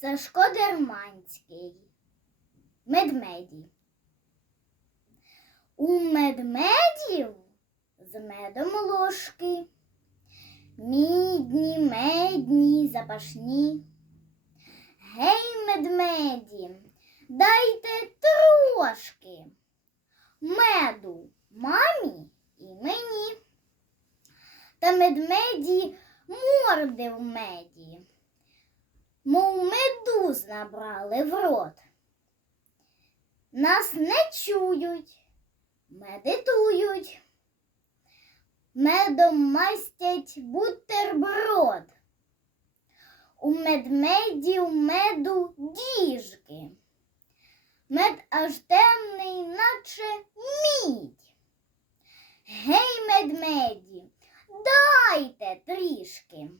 Сашко Дерманський. Медмеді. У медмедів з медом ложки. Мідні, медні, запашні. Гей, медмеді, дайте трошки меду мамі і мені. Та медмеді морди в меді, мов медуз набрали в рот. Нас не чують, медитують, медом мастять бутерброд. У медмедів меду діжки. Мед аж темний, наче мідь. Гей, медмеді, дайте трішки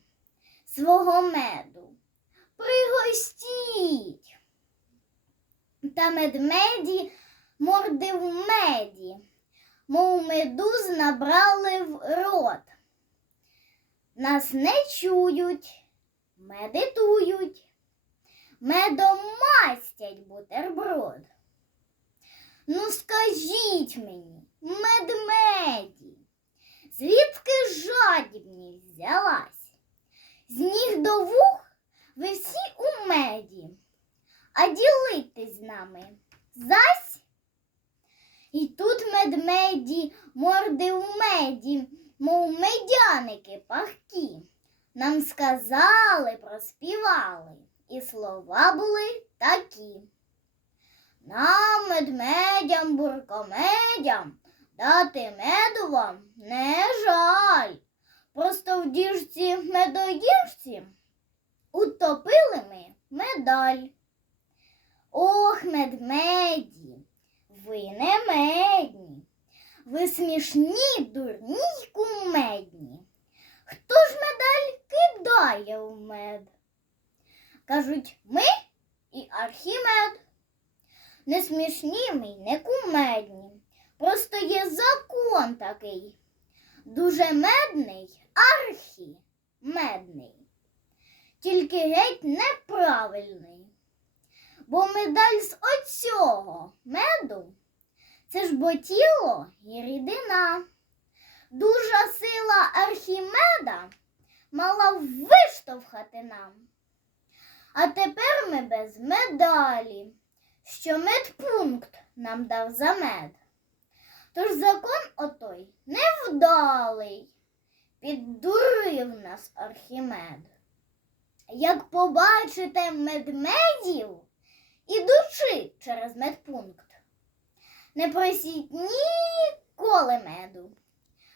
свого меду, пригостіть. Та медмеді морди в меді, мов медуз набрали в рот. Нас не чують, медитують, медом мастять бутерброд. Ну скажіть мені, медмеді, звідки жадібність взялась? З ніг до вух ви всі у меді, а ділитись з нами зась? І тут медмеді морди в меді, мов медяники пахкі. Нам сказали, проспівали, і слова були такі. Нам медмедям, буркомедям дати меду вам не жаль. Просто в діжці медоїжці утопили ми медаль. Ох, медмеді, ви не медні, ви смішні, дурні й кумедні. Хто ж медаль кидає в мед? Кажуть, ми і Архімед. Не смішні ми не кумедні. Просто є закон такий. Дуже медний архімедний. Тільки геть неправильний. Бо медаль з оцього меду це ж бо тіло і рідина. Дуже сила Архімеда мала виштовхати нам. А тепер ми без медалі, що медпункт нам дав за мед. Тож закон отой невдалий, піддурив нас Архімед. Як побачите медмедів, ідучи через медпункт, не просіть ніколи меду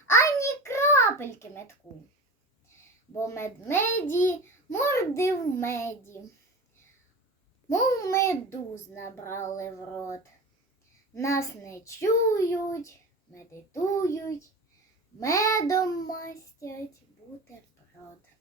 ані крапельки метку. Бо медмеді морди в меді, мов медуз набрали в рот. Нас не чують, медитують, медом мастять бутерброд.